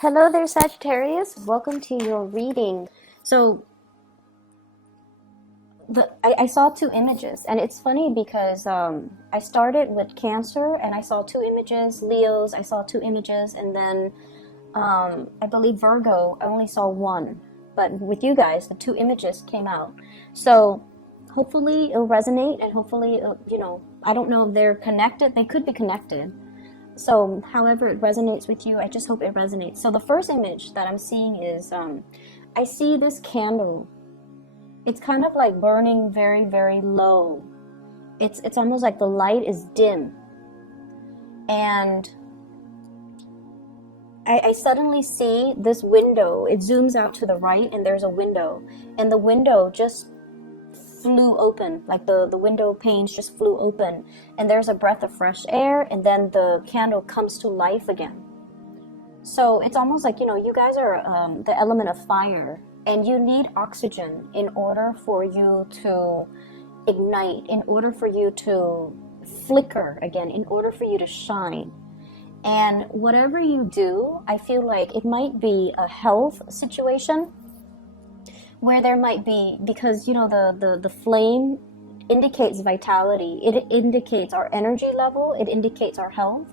Hello there, Sagittarius. Welcome to your reading. So, I saw two images, and it's funny because I started with Cancer, and I saw two images, Leos, I saw two images, and then I believe Virgo, I only saw one. But with you guys, the two images came out. So, hopefully it'll resonate, and hopefully, I don't know if they're connected. They could be connected. So however it resonates with you, I just hope it resonates. So the first image that I'm seeing is I see this candle. It's kind of like burning very, very low. It's almost like the light is dim. And I suddenly see this window. It zooms out to the right and there's a window. And the window just flew open, like the window panes just flew open, and there's a breath of fresh air, and then the candle comes to life again. So it's almost like, you guys are the element of fire, and you need oxygen in order for you to ignite, in order for you to flicker again, in order for you to shine. And whatever you do, I feel like it might be a health situation where there might be, because the flame indicates vitality. It indicates our energy level. It indicates our health,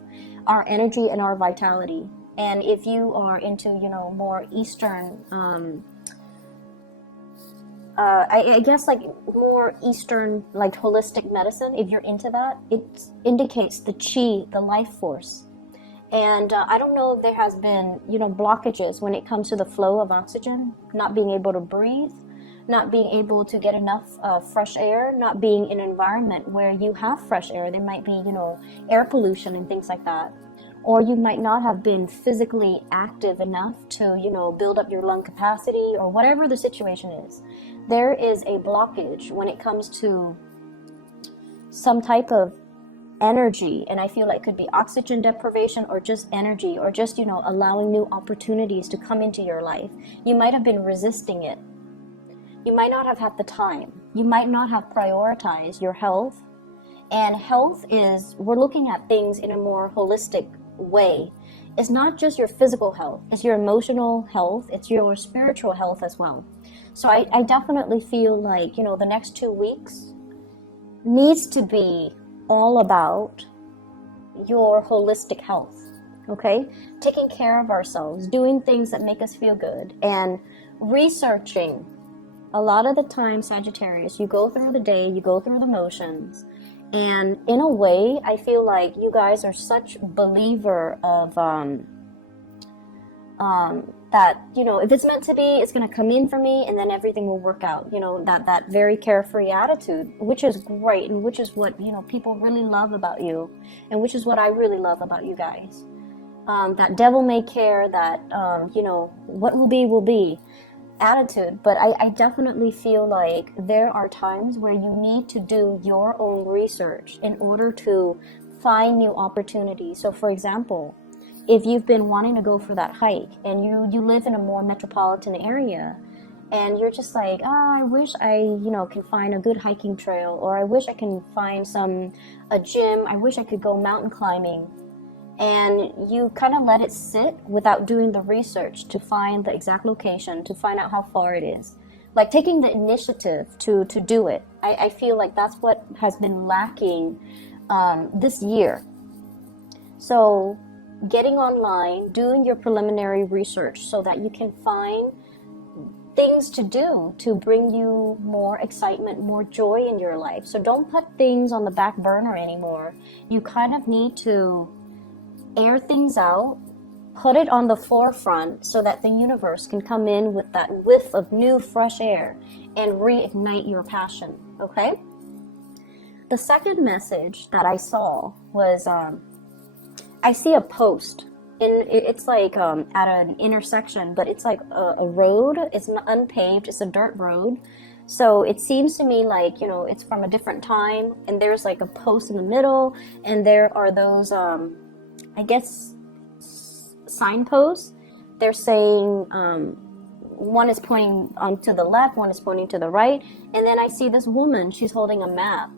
our energy, and our vitality. And if you are into more Eastern, I guess like more Eastern, like holistic medicine, if you're into that, it indicates the chi, the life force. And I don't know if there has been, blockages when it comes to the flow of oxygen, not being able to breathe, not being able to get enough fresh air, not being in an environment where you have fresh air. There might be, air pollution and things like that. Or you might not have been physically active enough to, build up your lung capacity, or whatever the situation is. There is a blockage when it comes to some type of energy, and I feel like it could be oxygen deprivation or just energy, or just allowing new opportunities to come into your life. You might have been resisting it. You might not have had the time. You might not have prioritized your health. And health is, we're looking at things in a more holistic way. It's not just your physical health, it's your emotional health, it's your spiritual health as well. So I definitely feel like the next 2 weeks needs to be all about your holistic health, okay? Taking care of ourselves, doing things that make us feel good, and researching. A lot of the time, Sagittarius, you go through the day, you go through the motions, and in a way, I feel like you guys are such believer of that, if it's meant to be, it's going to come in for me, and then everything will work out. That very carefree attitude, which is great, and which is what, people really love about you, and which is what I really love about you guys. That devil may care, that, what will be attitude. But I definitely feel like there are times where you need to do your own research in order to find new opportunities. So, for example, if you've been wanting to go for that hike, and you live in a more metropolitan area, and you're just like, I wish I, can find a good hiking trail, or I wish I can find a gym, I wish I could go mountain climbing, and you kind of let it sit without doing the research to find the exact location, to find out how far it is. Like taking the initiative to do it. I feel like that's what has been lacking this year. So getting online, doing your preliminary research so that you can find things to do to bring you more excitement, more joy in your life. So don't put things on the back burner anymore. You kind of need to air things out, put it on the forefront so that the universe can come in with that whiff of new fresh air and reignite your passion, okay? The second message that I saw was I see a post, and it's like at an intersection, but it's like a road. It's not unpaved, it's a dirt road. So it seems to me like, it's from a different time, and there's like a post in the middle, and there are those, I guess, signposts. They're saying, one is pointing to the left, one is pointing to the right, and then I see this woman, she's holding a map,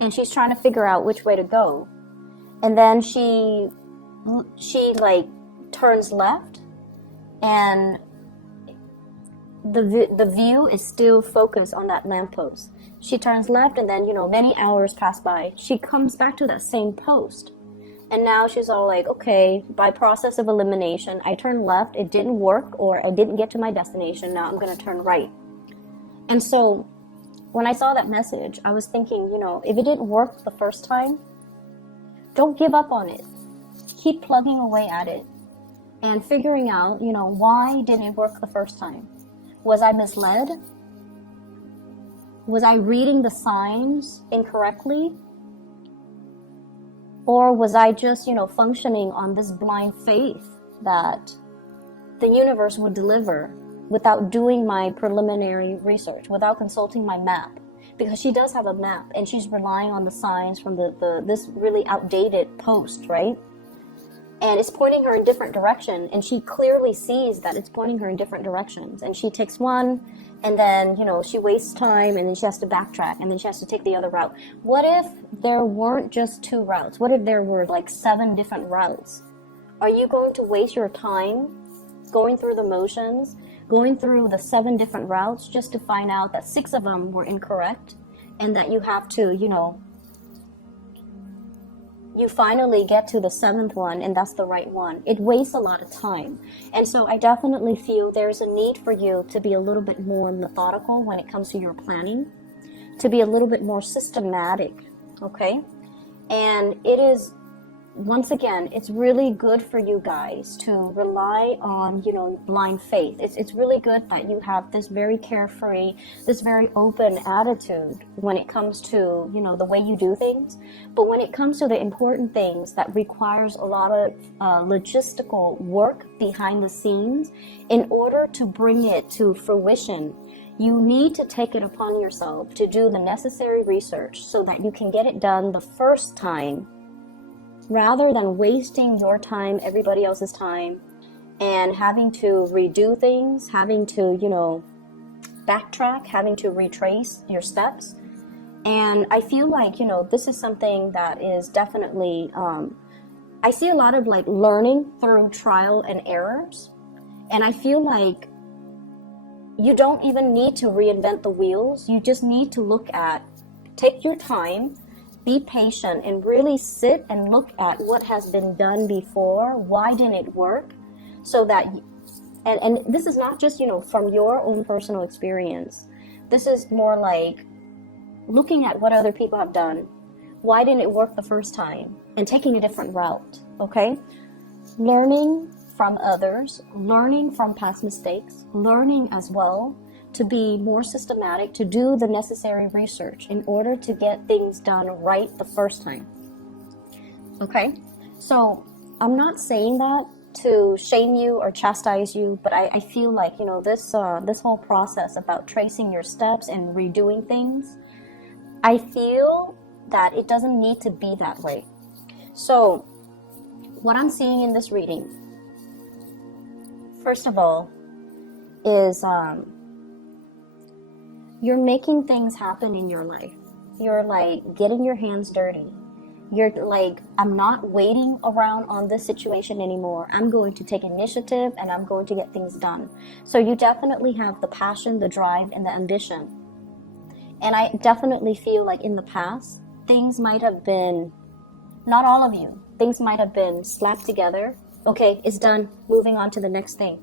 and she's trying to figure out which way to go. And then she like turns left, and the view is still focused on that lamppost. She turns left, and then, many hours pass by. She comes back to that same post. And now she's all like, okay, by process of elimination, I turned left, it didn't work, or I didn't get to my destination, now I'm going to turn right. And so when I saw that message, I was thinking, if it didn't work the first time, don't give up on it. Keep plugging away at it and figuring out, why didn't it work the first time? Was I misled? Was I reading the signs incorrectly? Or was I just, functioning on this blind faith that the universe would deliver without doing my preliminary research, without consulting my map? Because she does have a map, and she's relying on the signs from this really outdated post, right? And it's pointing her in different direction, and she clearly sees that it's pointing her in different directions. And she takes one, and then, she wastes time, and then she has to backtrack, and then she has to take the other route. What if there weren't just 2 routes? What if there were like 7 different routes? Are you going to waste your time going through the motions, going through the 7 different routes just to find out that 6 of them were incorrect, and that you have to, you finally get to the 7th one and that's the right one? It wastes a lot of time. And so I definitely feel there's a need for you to be a little bit more methodical when it comes to your planning, to be a little bit more systematic, okay? And it is, once again, it's really good for you guys to rely on, blind faith. It's really good that you have this very carefree, this very open attitude when it comes to, the way you do things. But when it comes to the important things that requires a lot of logistical work behind the scenes, in order to bring it to fruition, you need to take it upon yourself to do the necessary research so that you can get it done the first time, rather than wasting your time, everybody else's time, and having to redo things, having to, backtrack, having to retrace your steps. And I feel like, this is something that is definitely, I see a lot of like learning through trial and errors. And I feel like you don't even need to reinvent the wheels. You just need to take your time, be patient, and really sit and look at what has been done before. Why didn't it work? So that, and this is not just, from your own personal experience. This is more like looking at what other people have done. Why didn't it work the first time? And taking a different route, okay? Learning from others, learning from past mistakes, learning as well to be more systematic, to do the necessary research in order to get things done right the first time. Okay? So I'm not saying that to shame you or chastise you, but I feel like, this whole process about tracing your steps and redoing things, I feel that it doesn't need to be that way. So what I'm seeing in this reading, first of all, is you're making things happen in your life. You're like getting your hands dirty. You're like, I'm not waiting around on this situation anymore. I'm going to take initiative and I'm going to get things done. So you definitely have the passion, the drive, and the ambition. And I definitely feel like in the past, things might have been, not all of you, things might have been slapped together. Okay, it's done. Moving on to the next thing.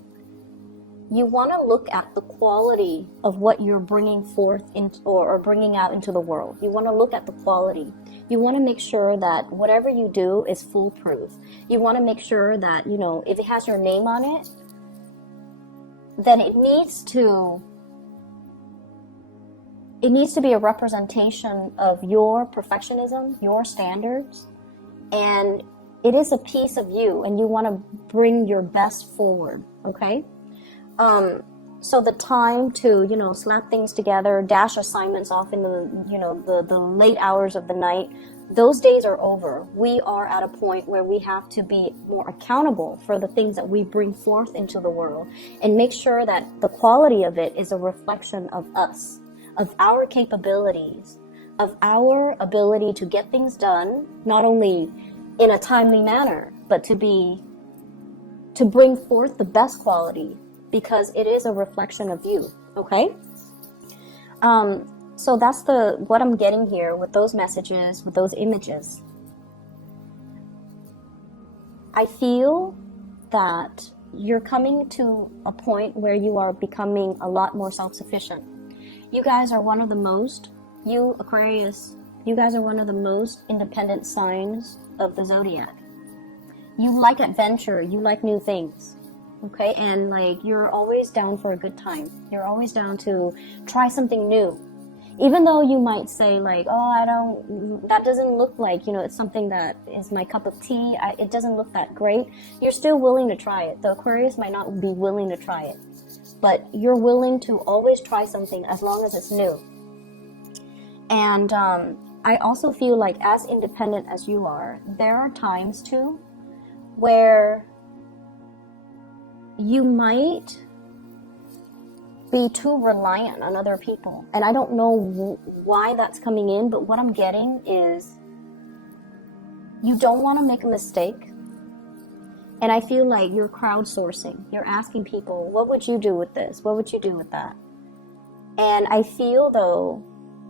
You want to look at the quality of what you're bringing forth or bringing out into the world. You want to look at the quality. You want to make sure that whatever you do is foolproof. You want to make sure that, if it has your name on it, then it needs to be a representation of your perfectionism, your standards, and it is a piece of you, and you want to bring your best forward, okay? So the time to, slap things together, dash assignments off in the late hours of the night, those days are over. We are at a point where we have to be more accountable for the things that we bring forth into the world and make sure that the quality of it is a reflection of us, of our capabilities, of our ability to get things done, not only in a timely manner, but to be to bring forth the best quality, because it is a reflection of you, okay? So that's what I'm getting here with those messages, with those images. I feel that you're coming to a point where you are becoming a lot more self-sufficient. You guys are one of the most, you Aquarius, you guys are one of the most independent signs of the zodiac. You like adventure, you like new things, okay? And like, you're always down for a good time. You're always down to try something new. Even though you might say like, oh, that doesn't look like, it's something that is my cup of tea. It doesn't look that great. You're still willing to try it. The Aquarius might not be willing to try it, but you're willing to always try something as long as it's new. And I also feel like, as independent as you are, there are times too where you might be too reliant on other people. And I don't know why that's coming in, but what I'm getting is you don't want to make a mistake. And I feel like you're crowdsourcing. You're asking people, what would you do with this? What would you do with that? And I feel, though,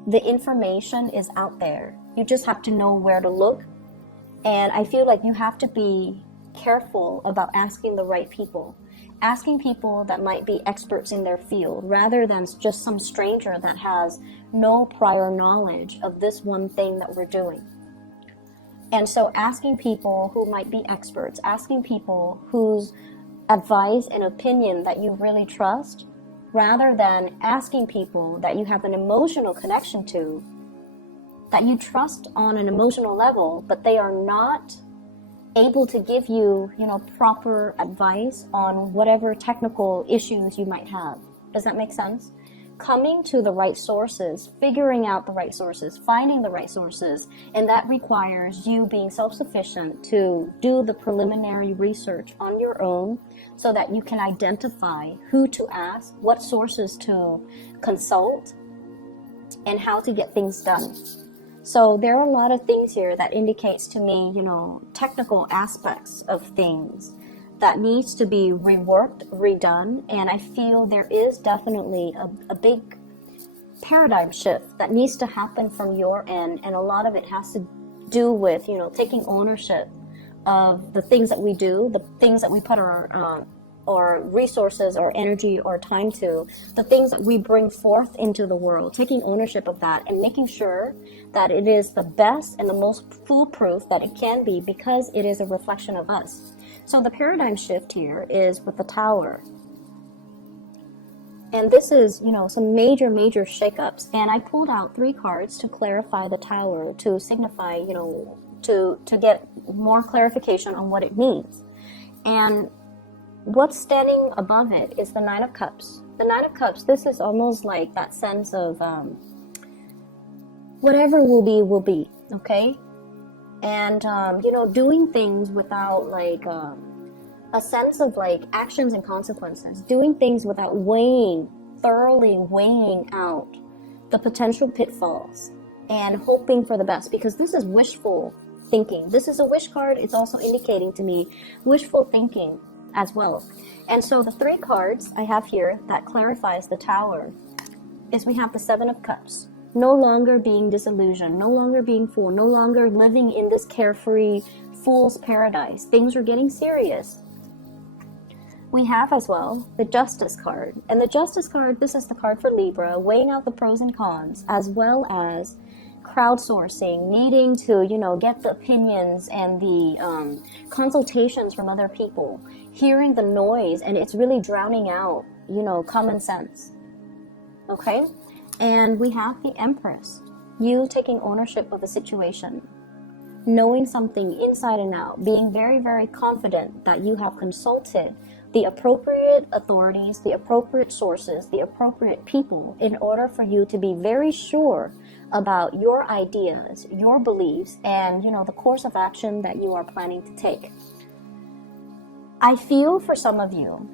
the information is out there. You just have to know where to look. And I feel like you have to be careful about asking the right people. Asking people that might be experts in their field, rather than just some stranger that has no prior knowledge of this one thing that we're doing. And so asking people who might be experts, asking people whose advice and opinion that you really trust, rather than asking people that you have an emotional connection to, that you trust on an emotional level, but they are not able to give you, proper advice on whatever technical issues you might have. Does that make sense? Coming to the right sources, figuring out the right sources, finding the right sources, and that requires you being self-sufficient to do the preliminary research on your own so that you can identify who to ask, what sources to consult, and how to get things done. So there are a lot of things here that indicates to me, technical aspects of things that needs to be reworked, redone. And I feel there is definitely a big paradigm shift that needs to happen from your end. And a lot of it has to do with, taking ownership of the things that we do, the things that we put our resources or energy or time to, the things that we bring forth into the world, taking ownership of that and making sure that it is the best and the most foolproof that it can be, because it is a reflection of us. So the paradigm shift here is with the Tower. And this is, some major shakeups. And I pulled out 3 cards to clarify the Tower, to signify, to get more clarification on what it means. And what's standing above it is the 9 of Cups. The 9 of Cups, this is almost like that sense of whatever will be, okay? And, doing things without like a sense of like actions and consequences. Doing things without thoroughly weighing out the potential pitfalls and hoping for the best, because this is wishful thinking. This is a wish card. It's also indicating to me wishful thinking as well. And so the 3 cards I have here that clarifies the Tower is we have the 7 of Cups. No longer being disillusioned, no longer being fooled, no longer living in this carefree fool's paradise. Things are getting serious. We have as well the Justice card. And the Justice card, this is the card for Libra, weighing out the pros and cons, as well as crowdsourcing, needing to, get the opinions and the consultations from other people, hearing the noise, and it's really drowning out, common sense. Okay? And we have the Empress, you taking ownership of the situation, knowing something inside and out, being very, very confident that you have consulted the appropriate authorities, the appropriate sources, the appropriate people in order for you to be very sure about your ideas, your beliefs, and, the course of action that you are planning to take. I feel for some of you,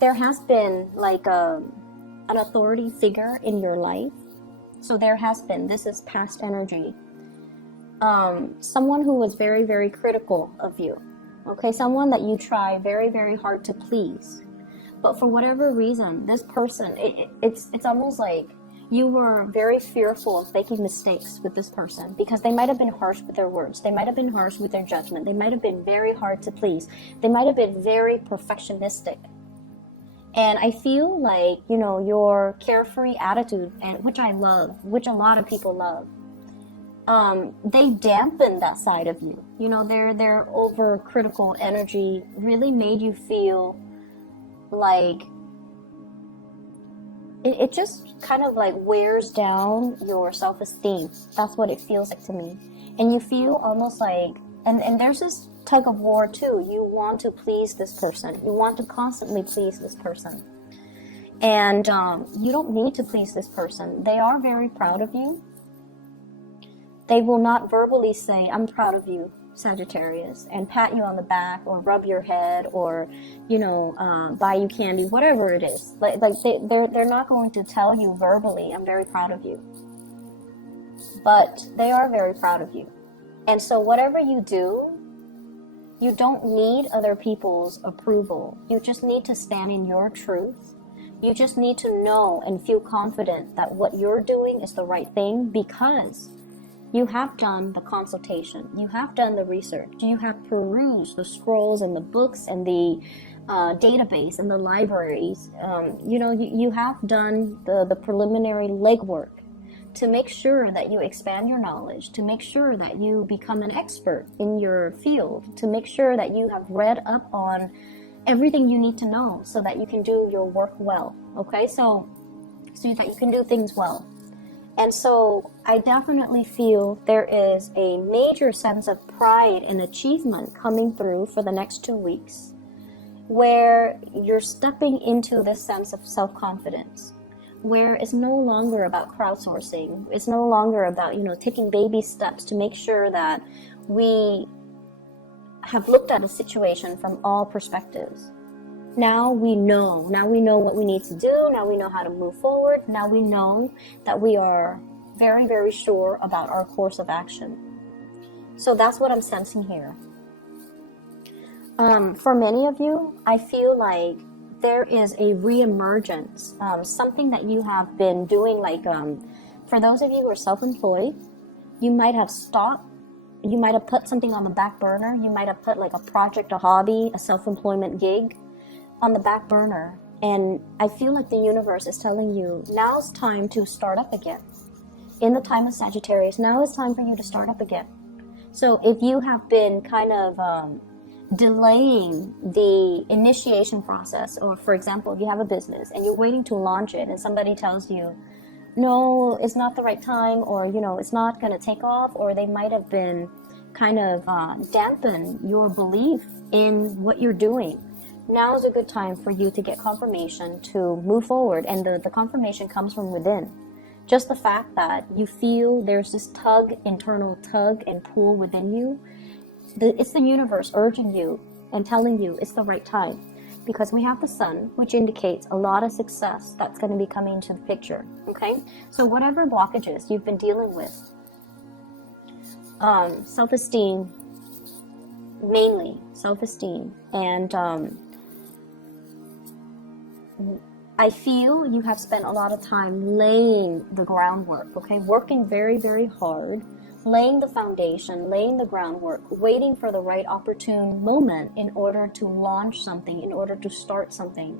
there has been like an authority figure in your life. So there has been, this is past energy, someone who was very, very critical of you. Okay, someone that you try very, very hard to please. But for whatever reason, this person, it's almost like you were very fearful of making mistakes with this person because they might have been harsh with their words. They might have been harsh with their judgment. They might have been very hard to please. They might have been very perfectionistic. And I feel like, you know, your carefree attitude, and which I love, which a lot of people love, they dampen that side of you. You know, their overcritical energy really made you feel like it just kind of like wears down your self-esteem. That's what it feels like to me. And you feel almost like, and there's this tug of war too. You want to please this person. You want to constantly please this person. And you don't need to please this person. They are very proud of you. They will not verbally say, I'm proud of you, Sagittarius, and pat you on the back or rub your head or, you know, buy you candy, whatever it is. Like they're not going to tell you verbally, I'm very proud of you. But they are very proud of you. And so whatever you do, you don't need other people's approval. You just need to stand in your truth. You just need to know and feel confident that what you're doing is the right thing because you have done the consultation, you have done the research, you have perused the scrolls and the books and the database and the libraries. You know, you have done the preliminary legwork to make sure that you expand your knowledge, to make sure that you become an expert in your field, to make sure that you have read up on everything you need to know so that you can do your work well, okay? So that you can do things well. And so I definitely feel there is a major sense of pride and achievement coming through for the next 2 weeks where you're stepping into this sense of self-confidence, where it's no longer about crowdsourcing. It's no longer about, you know, taking baby steps to make sure that we have looked at a situation from all perspectives. Now we know what we need to do. Now we know how to move forward. Now we know that we are very, very sure about our course of action. So that's what I'm sensing here. For many of you, I feel like there is a reemergence, something that you have been doing, like for those of you who are self-employed, you might have stopped, you might have put something on the back burner, you might have put like a project, a hobby, a self-employment gig on the back burner. And I feel like the universe is telling you, now's time to start up again. In the time of Sagittarius, now is time for you to start up again. So if you have been kind of delaying the initiation process, or for example, if you have a business and you're waiting to launch it and somebody tells you, no, it's not the right time, or, you know, it's not going to take off, or they might have been kind of dampen your belief in what you're doing. Now is a good time for you to get confirmation to move forward, and the confirmation comes from within. Just the fact that you feel there's this internal tug and pull within you, it's the universe urging you and telling you it's the right time. Because we have the sun, which indicates a lot of success that's going to be coming into the picture, okay? So whatever blockages you've been dealing with, self-esteem, mainly self-esteem, and I feel you have spent a lot of time laying the groundwork, okay? Working very, very hard, laying the foundation, laying the groundwork, waiting for the right opportune moment in order to launch something, in order to start something.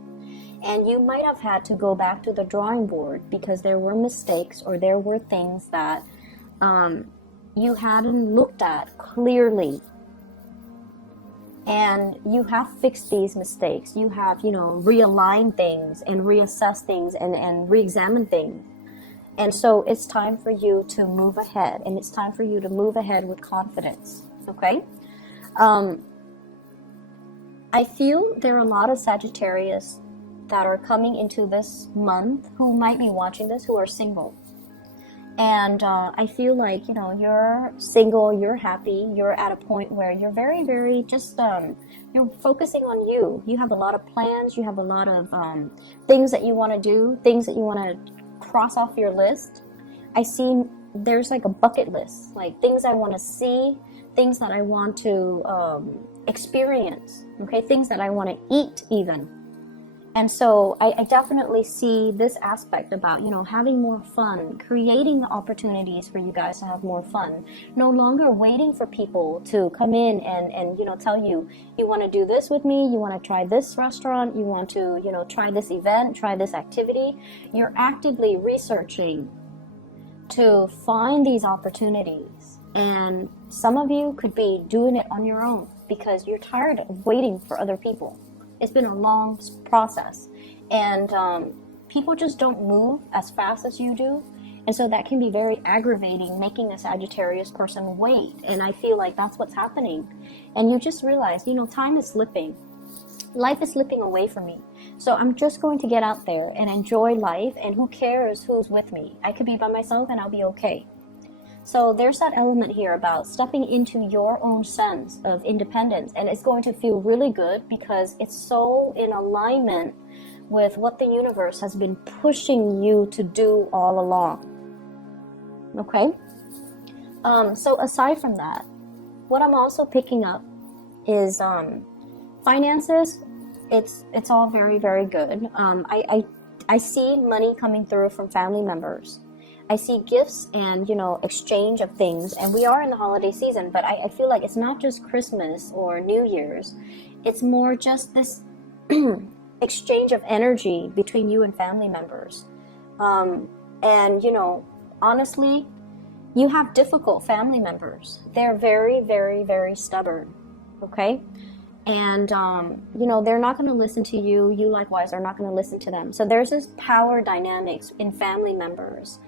And you might have had to go back to the drawing board because there were mistakes, or there were things that you hadn't looked at clearly. And you have fixed these mistakes. You have, you know, realigned things and reassessed things and re-examined things. And so it's time for you to move ahead, and it's time for you to move ahead with confidence, okay? I feel there are a lot of Sagittarius that are coming into this month who might be watching this who are single. And I feel like, you know, you're single, you're happy, you're at a point where you're very, very just, you're focusing on you. You have a lot of plans, you have a lot of things that you want to do, things that you want to cross off your list. I see there's like a bucket list, like things I want to see, things that I want to experience, okay, things that I want to eat even. And so I definitely see this aspect about, you know, having more fun, creating opportunities for you guys to have more fun, no longer waiting for people to come in and you know, tell you, you want to do this with me, you want to try this restaurant, you want to, you know, try this event, try this activity. You're actively researching to find these opportunities. And some of you could be doing it on your own because you're tired of waiting for other people. It's been a long process, and people just don't move as fast as you do, and so that can be very aggravating, making a Sagittarius person wait. And I feel like that's what's happening, and you just realize, you know, time is slipping, life is slipping away from me, so I'm just going to get out there and enjoy life, and who cares who's with me? I could be by myself and I'll be okay. So there's that element here about stepping into your own sense of independence, and it's going to feel really good because it's so in alignment with what the universe has been pushing you to do all along. Okay? So aside from that, what I'm also picking up is finances. It's all very, very good. I see money coming through from family members. I see gifts and, you know, exchange of things. And we are in the holiday season, but I feel like it's not just Christmas or New Year's. It's more just this exchange of energy between you and family members. And, you know, honestly, you have difficult family members. They're very, very, very stubborn. Okay? And, you know, they're not going to listen to you. You likewise are not going to listen to them. So there's this power dynamics in family members,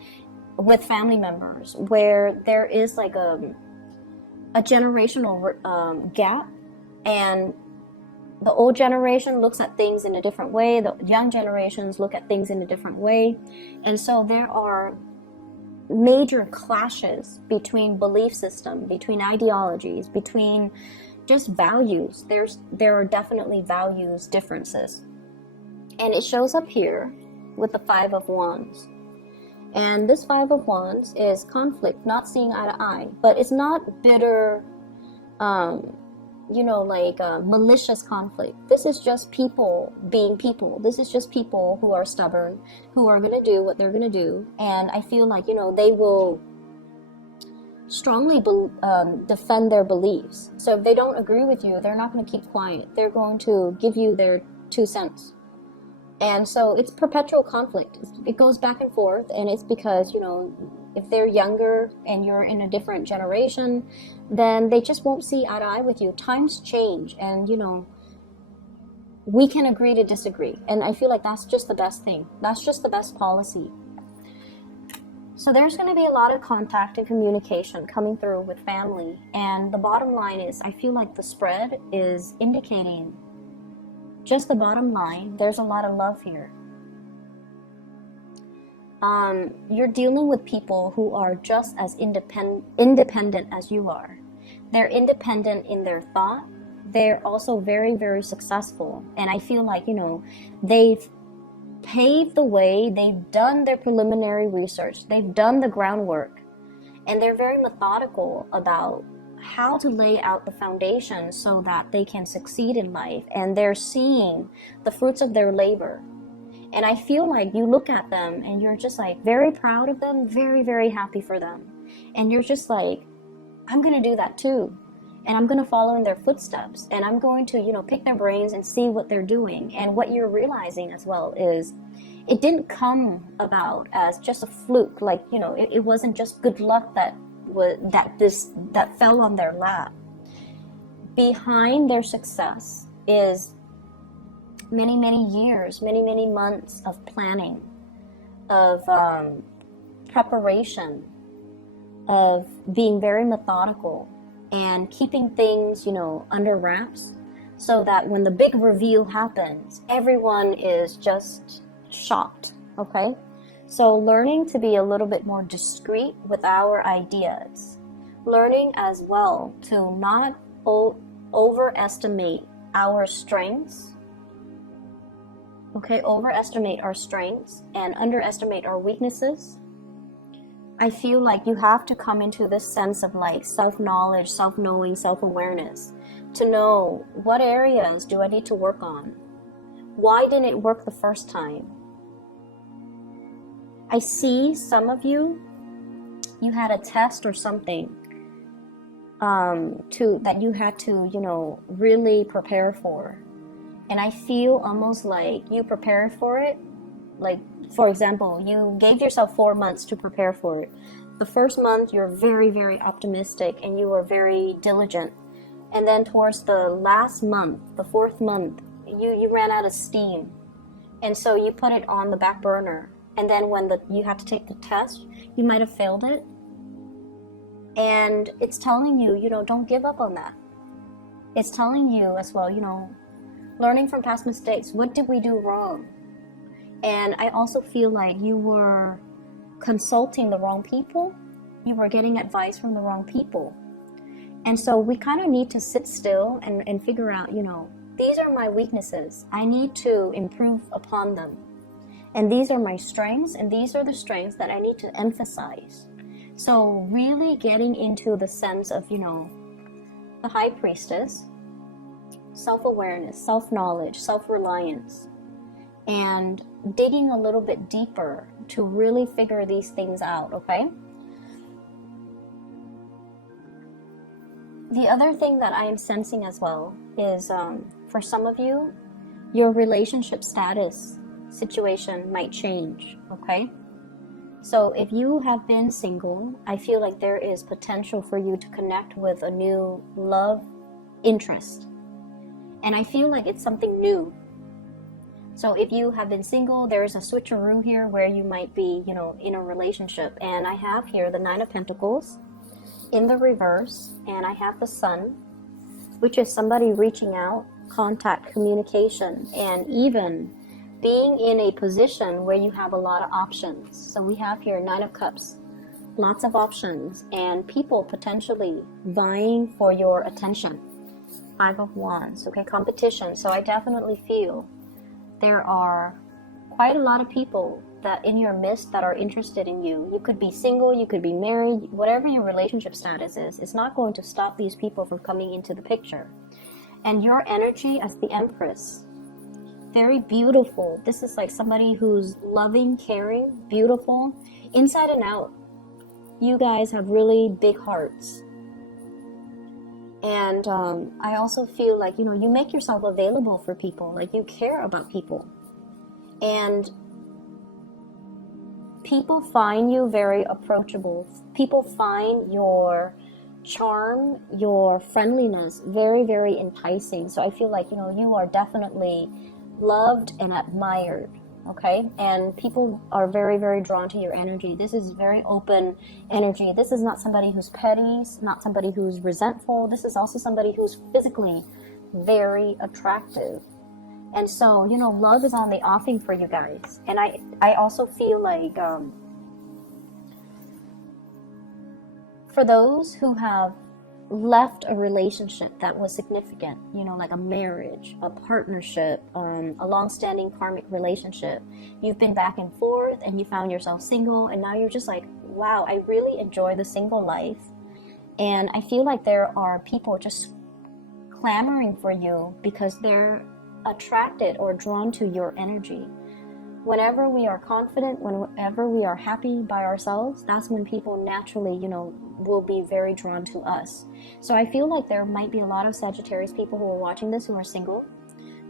with family members, where there is like a generational gap, and the old generation looks at things in a different way. The young generations look at things in a different way. And so there are major clashes between belief system, between ideologies, between just values. There are definitely values differences. And it shows up here with the Five of Wands. And this Five of Wands is conflict, not seeing eye to eye. But it's not bitter, you know, like malicious conflict. This is just people being people. This is just people who are stubborn, who are going to do what they're going to do. And I feel like, you know, they will strongly defend their beliefs. So if they don't agree with you, they're not going to keep quiet. They're going to give you their 2 cents. And so it's perpetual conflict. It goes back and forth, and it's because, you know, if they're younger and you're in a different generation, then they just won't see eye to eye with you. Times change, and, you know, we can agree to disagree. And I feel like that's just the best thing. That's just the best policy. So there's going to be a lot of contact and communication coming through with family. And the bottom line is, I feel like the spread is indicating just the bottom line. There's a lot of love here. You're dealing with people who are just as independent as you are. They're independent in their thought. They're also very, very successful. And I feel like, you know, they've paved the way. They've done their preliminary research. They've done the groundwork. And they're very methodical about how to lay out the foundation so that they can succeed in life. And they're seeing the fruits of their labor. And I feel like you look at them and you're just like very proud of them, very, very happy for them. And you're just like, I'm going to do that too. And I'm going to follow in their footsteps. And I'm going to, you know, pick their brains and see what they're doing. And what you're realizing as well is it didn't come about as just a fluke. Like, you know, it wasn't just good luck that fell on their lap. Behind their success is many, many years, many, many months of planning, of preparation, of being very methodical and keeping things, you know, under wraps, so that when the big reveal happens, everyone is just shocked, okay? So learning to be a little bit more discreet with our ideas, learning as well to not overestimate our strengths, okay, overestimate our strengths and underestimate our weaknesses. I feel like you have to come into this sense of like self-knowledge, self-knowing, self-awareness to know what areas do I need to work on. Why didn't it work the first time? I see some of you, you had a test or something that you had to, you know, really prepare for. And I feel almost like you prepared for it. Like, for example, you gave yourself 4 months to prepare for it. The first month, you're very, very optimistic and you were very diligent. And then towards the last month, the 4th month, you ran out of steam. And so you put it on the back burner. And then when you had to take the test, you might have failed it. And it's telling you, you know, don't give up on that. It's telling you as well, you know, learning from past mistakes. What did we do wrong? And I also feel like you were consulting the wrong people. You were getting advice from the wrong people. And so we kind of need to sit still and figure out, you know, these are my weaknesses. I need to improve upon them. And these are my strengths, and these are the strengths that I need to emphasize. So really getting into the sense of, you know, the High Priestess, self-awareness, self-knowledge, self-reliance, and digging a little bit deeper to really figure these things out, okay? The other thing that I am sensing as well is for some of you, your relationship status situation might change, okay? So if you have been single, I feel like there is potential for you to connect with a new love interest. And I feel like it's something new. So if you have been single, there is a switcheroo here where you might be, you know, in a relationship. And I have here the 9 of Pentacles in the reverse, and I have the Sun, which is somebody reaching out, contact, communication, and even being in a position where you have a lot of options. So we have here 9 of Cups, lots of options, and people potentially vying for your attention. 5 of Wands, okay, competition. So I definitely feel there are quite a lot of people that in your midst that are interested in you. You could be single, you could be married, whatever your relationship status is, it's not going to stop these people from coming into the picture. And your energy as the Empress, very beautiful. This is like somebody who's loving, caring, beautiful, inside and out. You guys have really big hearts. And I also feel like, you know, you make yourself available for people, like you care about people. And people find you very approachable. People find your charm, your friendliness very, very enticing. So I feel like, you know, you are definitely loved and admired, okay? And people are very, very drawn to your energy. This is very open energy. This is not somebody who's petty, not somebody who's resentful. This is also somebody who's physically very attractive. And so, you know, love is on the offing for you guys. And I also feel like for those who have left a relationship that was significant, you know, like a marriage, a partnership, a long-standing karmic relationship, you've been back and forth and you found yourself single, and now you're just like, wow, I really enjoy the single life. And I feel like there are people just clamoring for you because they're attracted or drawn to your energy. Whenever we are confident, whenever we are happy by ourselves, that's when people naturally, you know, will be very drawn to us. So I feel like there might be a lot of Sagittarius people who are watching this who are single,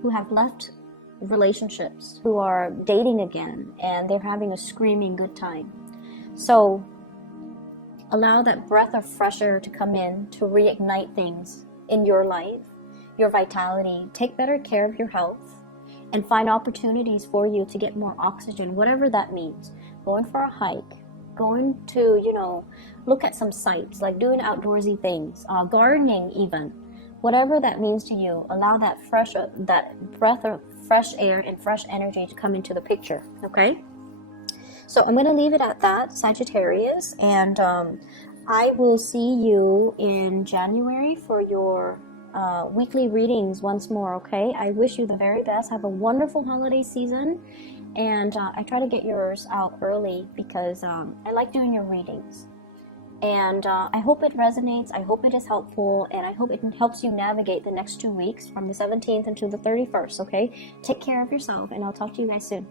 who have left relationships, who are dating again, and they're having a screaming good time. So allow that breath of fresh air to come in to reignite things in your life, your vitality. Take better care of your health and find opportunities for you to get more oxygen, whatever that means. Going for a hike, going to, you know, look at some sights, like doing outdoorsy things, gardening even. Whatever that means to you, allow that breath of fresh air and fresh energy to come into the picture, okay? So I'm going to leave it at that, Sagittarius, and I will see you in January for your weekly readings once more, okay? I wish you the very best. Have a wonderful holiday season. And I try to get yours out early because I like doing your readings. And I hope it resonates. I hope it is helpful. And I hope it helps you navigate the next 2 weeks from the 17th until the 31st, okay? Take care of yourself, and I'll talk to you guys soon.